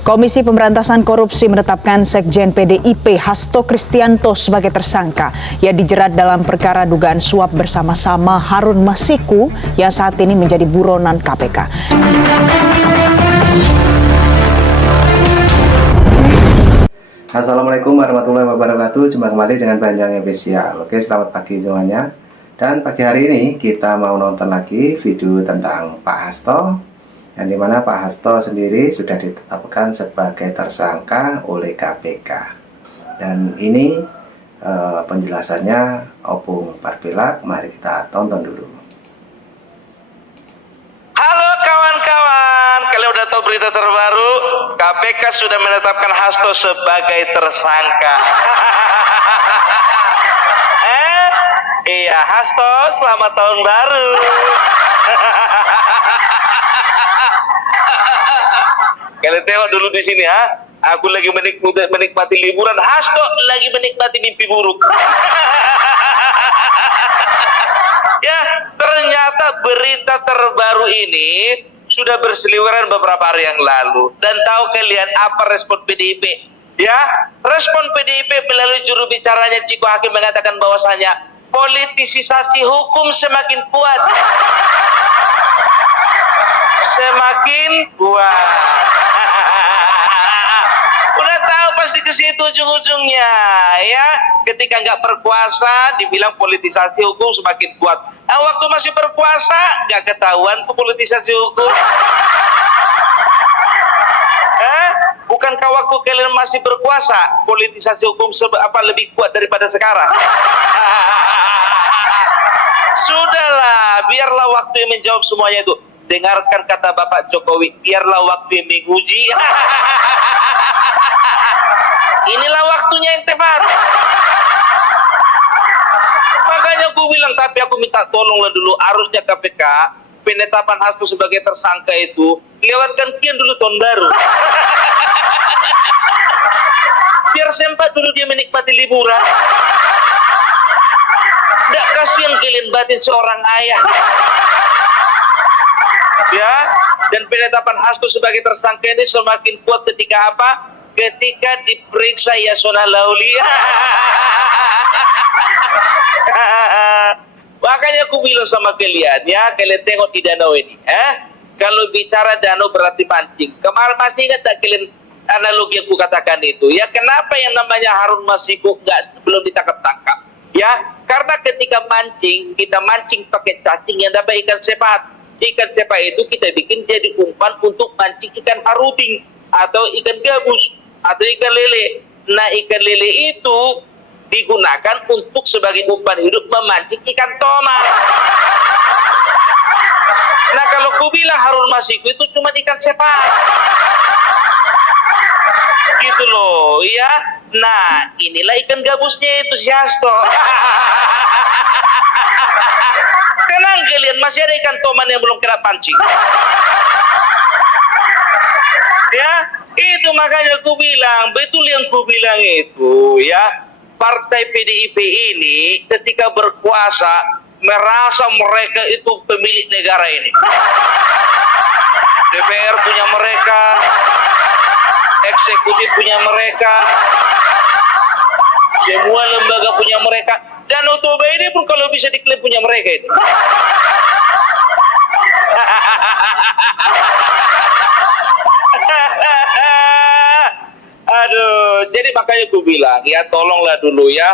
Komisi Pemberantasan Korupsi menetapkan Sekjen PDIP Hasto Kristianto sebagai tersangka. Ia dijerat dalam perkara dugaan suap bersama-sama Harun Masiku yang saat ini menjadi buronan KPK. Assalamualaikum warahmatullahi wabarakatuh. Jumpa kembali dengan Banjang Spesial. Oke, selamat pagi semuanya. Dan pagi hari ini kita mau nonton lagi video tentang Pak Hasto, yang dimana Pak Hasto sendiri sudah ditetapkan sebagai tersangka oleh KPK. Dan ini penjelasannya Opung Parpilak. Mari kita tonton dulu. Halo kawan-kawan, kalian udah tahu berita terbaru? KPK sudah menetapkan Hasto sebagai tersangka. Iya, Hasto, selamat tahun baru. Kalian tengok dulu di sini ya. Aku lagi menikmati liburan, Hasto lagi menikmati mimpi buruk. Ya, ternyata berita terbaru ini sudah berseliweran beberapa hari yang lalu. Dan tahu kalian apa respon PDIP? Ya, respon PDIP melalui juru bicaranya Ciko Hakim mengatakan bahwasanya politisasi hukum semakin kuat. Semakin kuat. Udah tahu pasti ke situ ujung-ujungnya, ya. Ketika nggak berkuasa, dibilang politisasi hukum semakin kuat. Nah, waktu masih berkuasa, nggak ketahuan tuh politisasi hukum. Bukankah waktu kalian masih berkuasa, politisasi hukum lebih kuat daripada sekarang? Sudahlah, biarlah waktu yang menjawab semuanya itu. Dengarkan kata Bapak Jokowi, biarlah waktu yang menguji. Inilah waktunya yang tepat. Makanya aku bilang, tapi aku minta tolonglah dulu, harusnya KPK penetapan Hasto sebagai tersangka itu lewatkan kian dulu tahun baru. Biar sempat dulu dia menikmati liburan. Nggak kasihan kalian batin seorang ayah. Ya, dan penetapan Hasto sebagai tersangka ini semakin kuat ketika apa? Ketika diperiksa Yasona Lauli. Makanya aku bilang sama kalian, ya, kalian tengok di danau ini. Kalau bicara danau berarti mancing. Kemarin masih ingat tak kalian analogi yang aku katakan itu? Ya, kenapa yang namanya Harun Masiku belum ditangkap-tangkap? Ya, karena ketika mancing, kita mancing pakai cacing yang dapat ikan sepat. Ikan sepat itu kita bikin jadi umpan untuk mancing ikan haruding, atau ikan gabus, atau ikan lele. Nah, ikan lele itu digunakan untuk sebagai umpan hidup memancing ikan toma. Nah, kalau ku bilang Harun Masiku itu cuma ikan sepat. Gitu loh, ya. Nah, inilah ikan gabusnya itu si Hasto. Tenang kalian, masih ada ikan toman yang belum kena pancing. Ya, itu makanya aku bilang, betul yang ku bilang itu, ya. Partai PDIP ini ketika berkuasa merasa mereka itu pemilik negara ini. DPR punya mereka, eksekutif punya mereka, semua lembaga punya mereka, dan Toba ini pun kalau bisa diklaim punya mereka itu. Aduh, jadi makanya aku bilang, ya tolonglah dulu ya,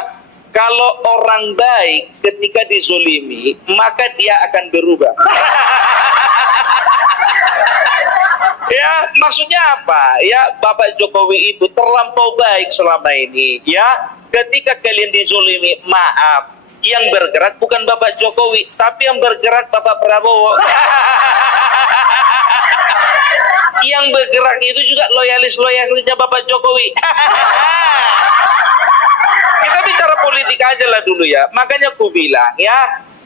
kalau orang baik ketika dizolimi, maka dia akan berubah. Ya, maksudnya apa? Ya, Bapak Jokowi itu terlampau baik selama ini. Ya, ketika kalian dizolimi, maaf, yang bergerak bukan Bapak Jokowi, tapi yang bergerak Bapak Prabowo. Yang bergerak itu juga loyalis-loyalisnya Bapak Jokowi. Kita bicara politik aja lah dulu ya. Makanya aku bilang ya,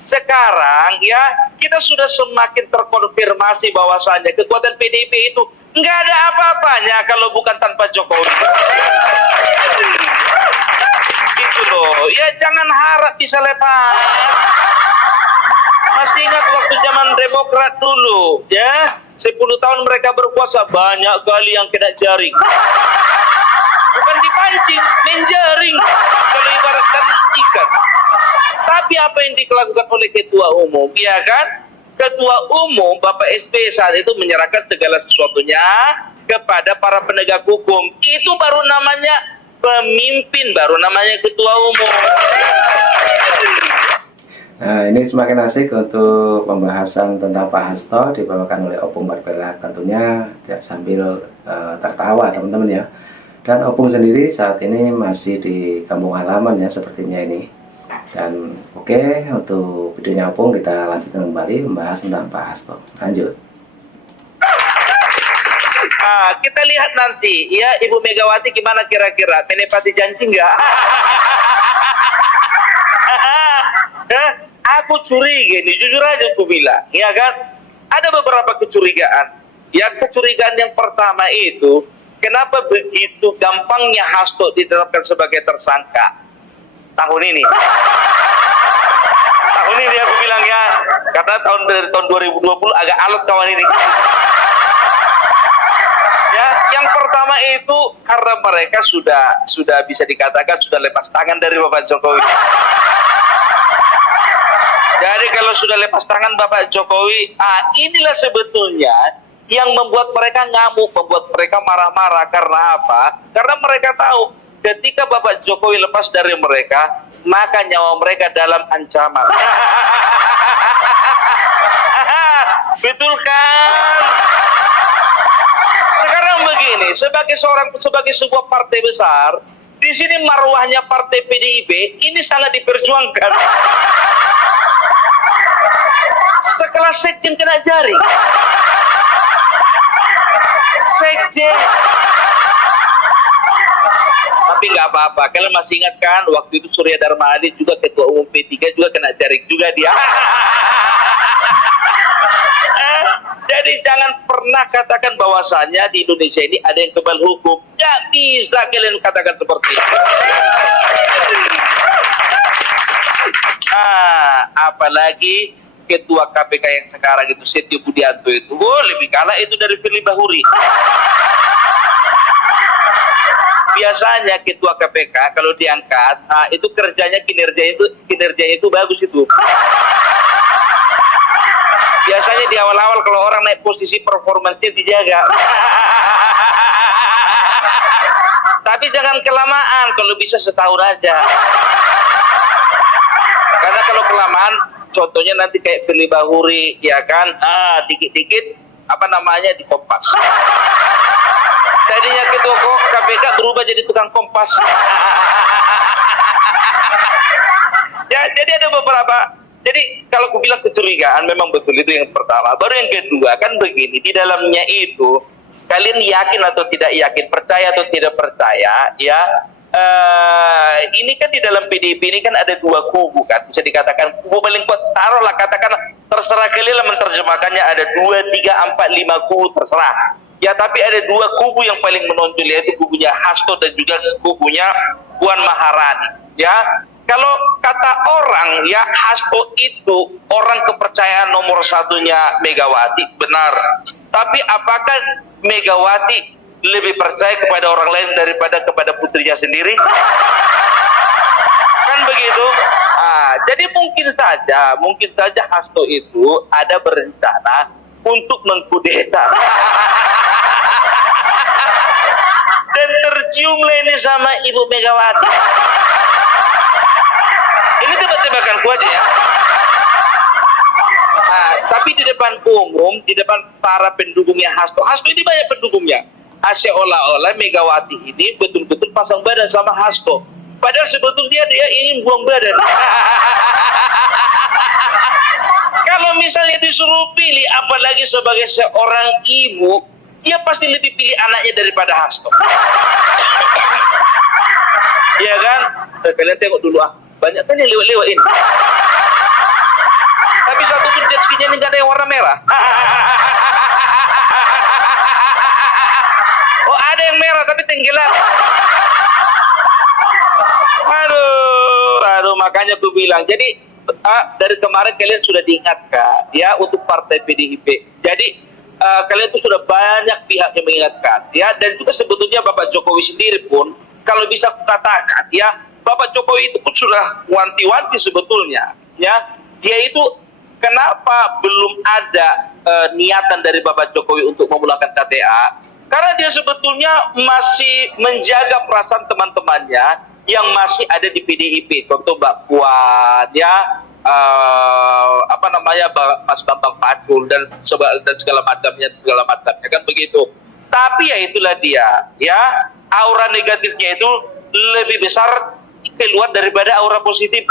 sekarang ya kita sudah semakin terkonfirmasi bahwasannya kekuatan PDIP itu nggak ada apa-apanya kalau bukan tanpa Jokowi. Gitu loh. Ya jangan harap bisa lepas. Masih ingat waktu zaman Demokrat dulu, ya? 10 tahun mereka berkuasa, banyak kali yang kena jaring. Bukan dipancing, menjaring. Kalau ibaratkan ikan. Tapi apa yang dilakukan oleh ketua umum, ya kan? Ketua umum Bapak SBY saat itu menyerahkan segala sesuatunya kepada para penegak hukum. Itu baru namanya pemimpin, baru namanya ketua umum. Nah, ini semakin asik untuk pembahasan tentang Pak Hasto dibawakan oleh Opung Barbella, tentunya sambil tertawa teman-teman ya. Dan Opung sendiri saat ini masih di kampung halaman ya sepertinya ini. Dan oke, untuk videonya Opung kita lanjutkan kembali membahas tentang Pak Hasto. Lanjut. Kita lihat nanti ya Ibu Megawati gimana kira-kira, menepati janji nggak? Aku curiga ini, jujur aja aku bilang, ya kan? Ada beberapa kecurigaan. Ya, kecurigaan yang pertama itu, kenapa begitu gampangnya Hasto ditetapkan sebagai tersangka tahun ini? Tahun ini aku bilang ya, karena dari tahun 2020 agak alot kawan ini. Ya, yang pertama itu karena mereka sudah bisa dikatakan sudah lepas tangan dari Bapak Jokowi. Jadi kalau sudah lepas tangan Bapak Jokowi, inilah sebetulnya yang membuat mereka ngamuk, membuat mereka marah-marah. Karena apa? Karena mereka tahu ketika Bapak Jokowi lepas dari mereka, maka nyawa mereka dalam ancaman. Betul kan? Sekarang begini, sebagai sebuah partai besar, di sini marwahnya partai PDIP ini sangat diperjuangkan. Sekelas sekjen kena jaring. Sekjen. Tapi nggak apa-apa. Kalian masih ingat kan waktu itu Surya Dharma Adi juga ketua umum P3 juga kena jaring juga dia. Jadi jangan pernah katakan bahwasannya di Indonesia ini ada yang kebal hukum. Nggak bisa kalian katakan seperti itu. Apalagi ketua KPK yang sekarang itu Setio Budianto itu, lebih kalah itu dari Firly Bahuri. Biasanya ketua KPK kalau diangkat, itu kinerjanya itu bagus itu. Biasanya di awal-awal kalau orang naik posisi performance-nya dijaga. Tapi jangan kelamaan, kalau bisa setahun aja. Karena kalau kelamaan, contohnya nanti kayak Firly Bahuri, ya kan, dikit-dikit di kompas. Tadinya ketua KPK berubah jadi tukang kompas. Ya, jadi ada beberapa. Jadi kalau aku bilang kecurigaan memang betul, itu yang pertama. Baru yang kedua kan begini, di dalamnya itu kalian yakin atau tidak yakin, percaya atau tidak percaya, ya. Ini kan di dalam PDIP ini kan ada dua kubu kan, bisa dikatakan kubu paling kuat, taruhlah katakan, terserah kalian lah menerjemahkannya, ada 2, 3, 4, 5 kubu terserah ya, tapi ada dua kubu yang paling menonjol, yaitu kubunya Hasto dan juga kubunya Puan Maharani ya. Kalau kata orang ya, Hasto itu orang kepercayaan nomor satunya Megawati, benar, tapi apakah Megawati lebih percaya kepada orang lain daripada kepada putrinya sendiri? Kan begitu. Jadi mungkin saja Hasto itu ada berencana untuk mengkudeta. Dan terciumlah ini sama Ibu Megawati. Ini tebak-tebakan aja ya. Tapi di depan umum, di depan para pendukungnya Hasto ini banyak pendukungnya. Seolah-olah Megawati ini betul-betul pasang badan sama Hasto. Padahal sebetulnya dia ingin buang badan. Kalau misalnya disuruh pilih, apalagi sebagai seorang ibu, dia pasti lebih pilih anaknya daripada Hasto. Iya kan? Kalian tengok dulu banyak kan yang lewat-lewat ini. Tapi satu pun jet ski-nya ini nggak ada yang warna merah. Oh, ada yang merah tapi tenggelam. Aduh, makanya aku bilang. Jadi dari kemarin kalian sudah diingatkan ya untuk partai PDIP. Jadi kalian itu sudah banyak pihak yang mengingatkan, ya, dan juga sebetulnya Bapak Jokowi sendiri pun, kalau bisa katakan, ya, Bapak Jokowi itu pun sudah wanti-wanti sebetulnya, ya, dia itu kenapa belum ada niatan dari Bapak Jokowi untuk memulakan KTA? Karena dia sebetulnya masih menjaga perasaan teman-temannya yang masih ada di PDIP, contoh Mbak Puan, ya, Mas Bambang Pacul dan segala macamnya kan begitu. Tapi ya itulah dia, ya, aura negatifnya itu lebih besar keluar daripada aura positif.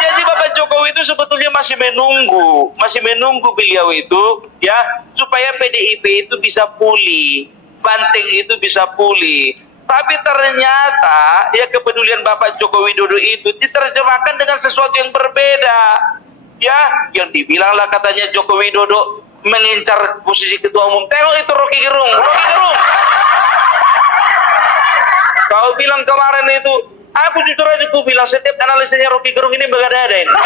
Jadi Bapak Jokowi itu sebetulnya masih menunggu beliau itu, ya, supaya PDIP itu bisa pulih, Banteng itu bisa pulih. Tapi ternyata ya kepedulian Bapak Joko Widodo itu diterjemahkan dengan sesuatu yang berbeda. Ya, yang dibilanglah katanya Joko Widodo mengincar posisi ketua umum. Tengok itu Rocky Gerung. Kau bilang kemarin itu, aku jujur aja aku bilang setiap analisanya Rocky Gerung ini begadang ini.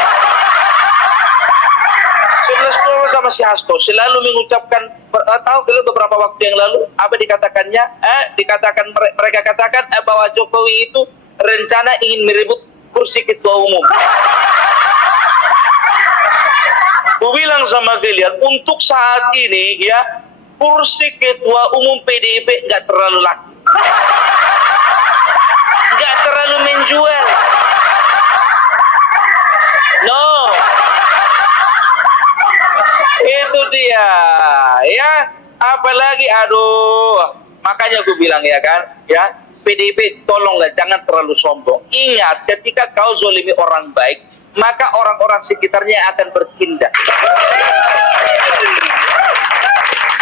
11 sama si Hasto selalu mengucapkan, tahu belum beberapa waktu yang lalu apa dikatakannya? Mereka katakan bahwa Jokowi itu rencana ingin merebut kursi ketua umum. Aku bilang sama kalian, untuk saat ini ya kursi ketua umum PDIP nggak terlalu laku, nggak terlalu menjual. No. Itu dia, ya, apalagi makanya gue bilang ya kan, ya, PDIP tolonglah jangan terlalu sombong. Ingat, ketika kau zolimi orang baik, maka orang-orang sekitarnya akan bertindak.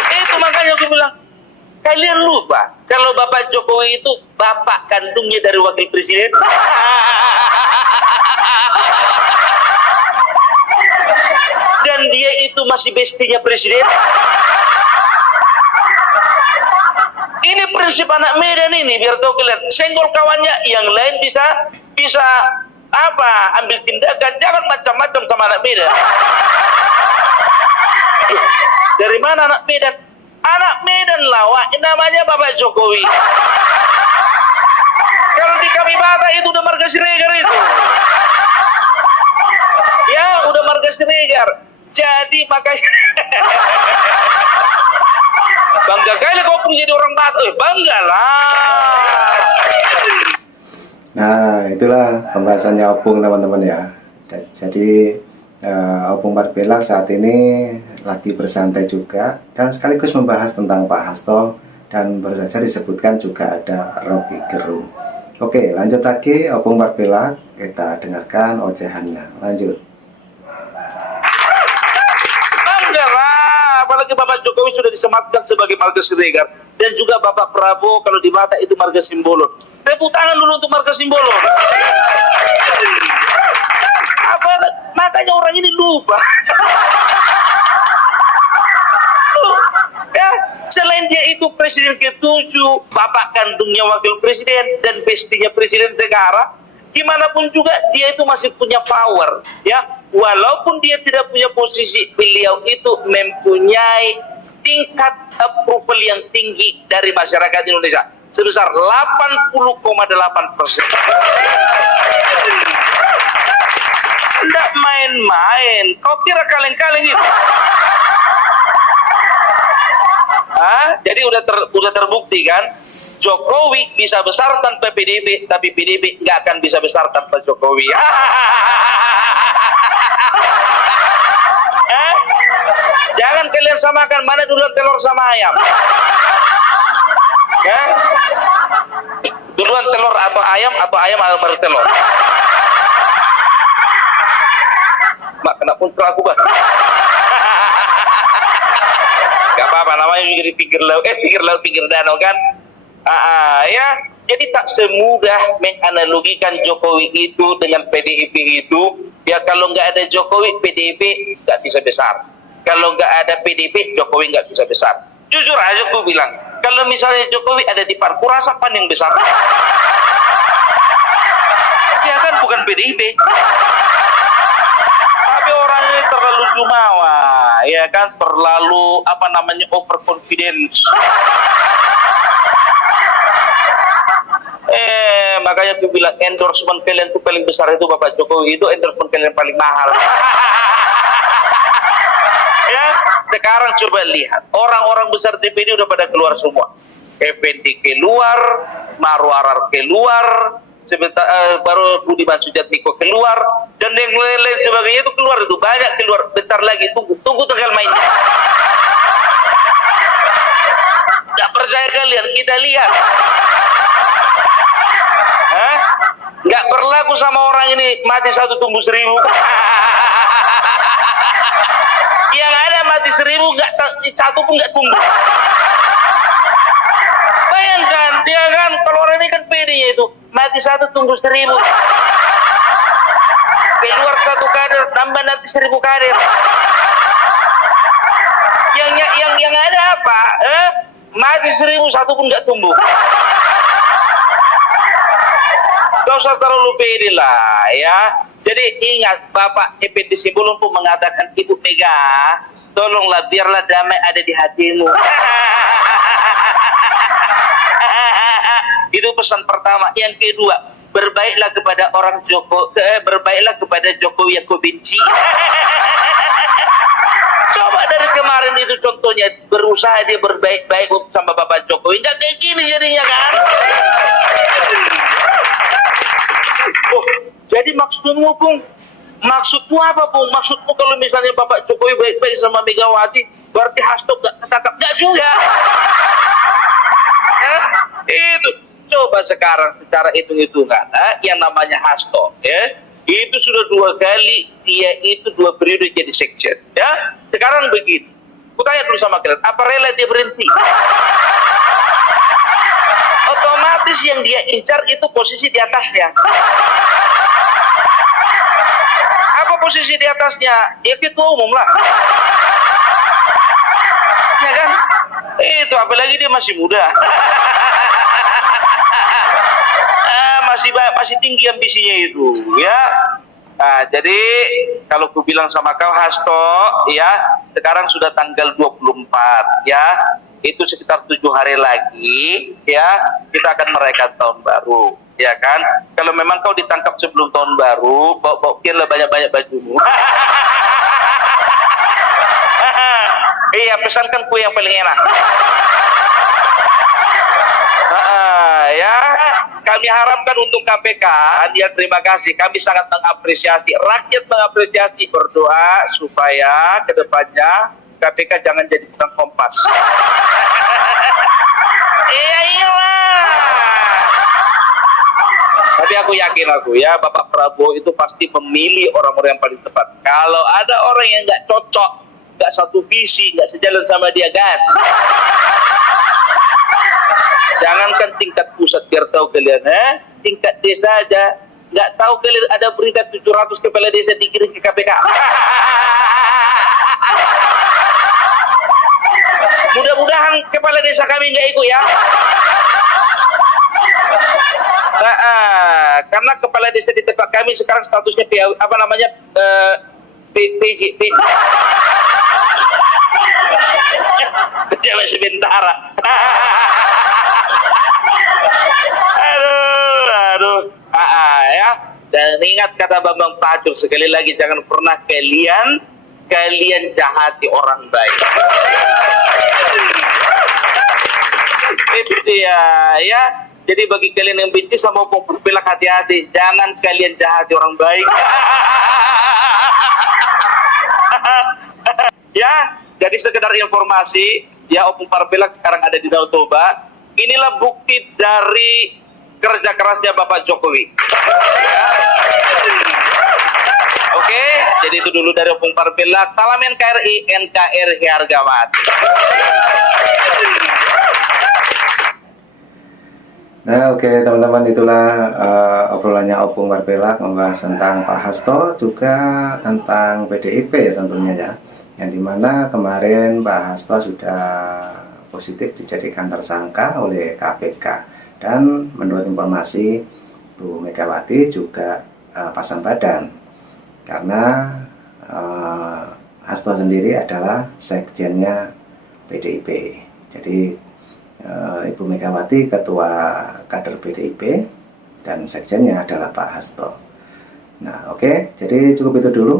Itu makanya gue bilang, kalian lupa kalau Bapak Jokowi itu bapak kandungnya dari wakil presiden. Dan dia itu masih bestinya presiden. Ini prinsip anak Medan ini, biar tahu kalian. Senggol kawannya, yang lain bisa ambil tindakan. Jangan macam-macam sama anak Medan. Dari mana anak Medan? Anak Medan lawak, namanya Bapak Jokowi. Kalau di Kalibata itu udah marga Siregar itu. Ya, udah marga Siregar. Jadi makanya bangga kali kau pun jadi orang Batak. Bangga lah. Nah, itulah pembahasannya Opung teman-teman ya. Jadi Opung Barbella saat ini lagi bersantai juga dan sekaligus membahas tentang Pak Hasto, dan baru saja disebutkan juga ada Rocky Gerung. Oke, lanjut lagi Opung Barbella, kita dengarkan ocehannya. Lanjut. Apalagi Bapak Jokowi sudah disematkan sebagai marga Siregar, dan juga Bapak Prabowo kalau di Batak itu marga Simbolon. Tepuk tangan dulu untuk marga Simbolon. Makanya orang ini lupa. Ya, selain dia itu presiden ke-7, bapak kandungnya wakil presiden dan bestinya presiden negara, gimana pun juga dia itu masih punya power, ya. Walaupun dia tidak punya posisi, beliau itu mempunyai tingkat approval yang tinggi dari masyarakat Indonesia sebesar 80,8%. Tidak main-main. Kau kira kaleng-kaleng itu? Jadi udah terbukti kan? Jokowi bisa besar tanpa PDIP, tapi PDIP nggak akan bisa besar tanpa Jokowi. Jangan kalian samakan mana duluan telur sama ayam. Ya? Duluan telur atau ayam baru telur. Mak, kena puntra aku bah. Gak apa-apa, namanya juga di pinggir laut, pinggir danau kan. Ya, jadi tak semudah menganalogikan Jokowi itu dengan PDIP itu. Ya, kalau nggak ada Jokowi, PDIP nggak bisa besar. Kalau nggak ada PDIP, Jokowi nggak bisa besar. Jujur aja aku bilang, kalau misalnya Jokowi ada di Parkur, rasa pan yang besar. Ya kan, bukan PDIP. Tapi orang terlalu jumawa, ya kan, terlalu apa namanya overconfidence. Makanya aku bilang endorsement kalian itu paling besar itu Bapak Jokowi, itu endorsement kalian paling mahal. Ya, sekarang coba lihat orang-orang besar DPD udah pada keluar semua. Effendi keluar, Marwarar keluar, sebentar baru Budiman Sujatmiko keluar, dan yang lain-lain sebagainya itu keluar, itu banyak keluar. Bentar lagi tunggu tanggal mainnya. Gak percaya kalian, kita lihat. Gak berlaku sama orang ini mati satu tumbuh 1000. Yang ada mati 1000 satu pun gak tumbuh. Bayangkan dia kan, kalau orang ini kan pedenya itu mati satu tumbuh 1000. Keluar satu kader tambah nanti 1000 kader. Yang ada apa? Mati 1000 satu pun gak tumbuh. Gak usah terlalu pede lah ya. Jadi ingat, Bapak Effendi Simbolon pun mengatakan, Ibu Mega, tolonglah biarlah damai ada di hatimu. Itu pesan pertama. Yang kedua, berbaiklah kepada berbaiklah kepada Jokowi yang kau benci. Coba dari kemarin itu contohnya, berusaha dia berbaik-baik sama Bapak Jokowi, nggak kayak gini jadinya kan. Oh, jadi maksudmu Bung? Maksudmu apa Bung? Maksudmu kalau misalnya Bapak Jokowi baik-baik sama Megawati, berarti Hasto gak ketangkap? Gak juga. Itu coba sekarang secara hitung-hitungan, yang namanya Hasto, ya, itu sudah 2 kali dia itu 2 periode jadi sekjen, ya. Sekarang begini, kutanya dulu sama kalian, apa rela dia berhenti? Otomatis yang dia incar itu posisi di atasnya. Apa posisi di atasnya? Ya ketua umum lah. Ya kan? Itu apalagi dia masih muda. Masih tinggi ambisinya itu, ya. Nah, jadi kalau ku bilang sama kau Hasto, ya, sekarang sudah tanggal 24, ya. Itu sekitar 7 hari lagi, ya, kita akan merayakan tahun baru, ya kan. Kalau memang kau ditangkap sebelum tahun baru, bawa banyak-banyak bajumu. Iya, pesankan kue yang paling enak. Ya, kami harapkan untuk KPK, ya, terima kasih, kami sangat mengapresiasi, rakyat mengapresiasi, berdoa supaya kedepannya KPK jangan jadi tukang kompas. Iya iyalah. Tapi aku yakin ya, Bapak Prabowo itu pasti memilih orang-orang yang paling tepat. Kalau ada orang yang nggak cocok, nggak satu visi, nggak sejalan sama dia, gas. Jangankan tingkat pusat, biar tahu kalian, tingkat desa aja, nggak tahu kalian ada berita 700 kepala desa dikirim ke KPK. Mudah-mudahan kepala desa kami nggak ikut ya. Karena kepala desa di tempat kami sekarang statusnya apa namanya, PJ. Pejabat sementara. Aduh. Ya. Dan ingat kata Bambang Pacul, sekali lagi, jangan pernah kalian jahati orang baik. Itu dia, ya. Jadi bagi kalian yang benci sama Opung Parpelak, hati-hati, jangan kalian jahati orang baik. Ya, jadi sekedar informasi, ya, Opung Parpelak sekarang ada di Danau Toba. Inilah bukti dari kerja kerasnya Bapak Jokowi. Ya. Oke, jadi itu dulu dari Opung Parpelak. Salam NKRI, NKRI harga mati. Nah, oke teman-teman, itulah obrolannya Opung Parpelak membahas tentang Pak Hasto, juga tentang PDIP ya tentunya ya. Yang dimana kemarin Pak Hasto sudah positif dijadikan tersangka oleh KPK, dan menurut informasi Bu Megawati juga pasang badan karena Hasto sendiri adalah sekjennya PDIP. Jadi Ibu Megawati ketua kader PDIP dan sekjennya adalah Pak Hasto. Nah, oke, jadi cukup itu dulu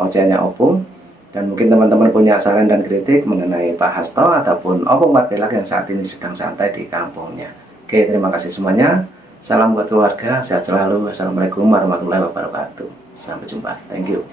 ocehannya Opung. Dan mungkin teman-teman punya saran dan kritik mengenai Pak Hasto ataupun Opung Patpelak yang saat ini sedang santai di kampungnya. Oke, terima kasih semuanya. Salam buat keluarga, sehat selalu. Assalamualaikum warahmatullahi wabarakatuh. Sampai jumpa. Thank you.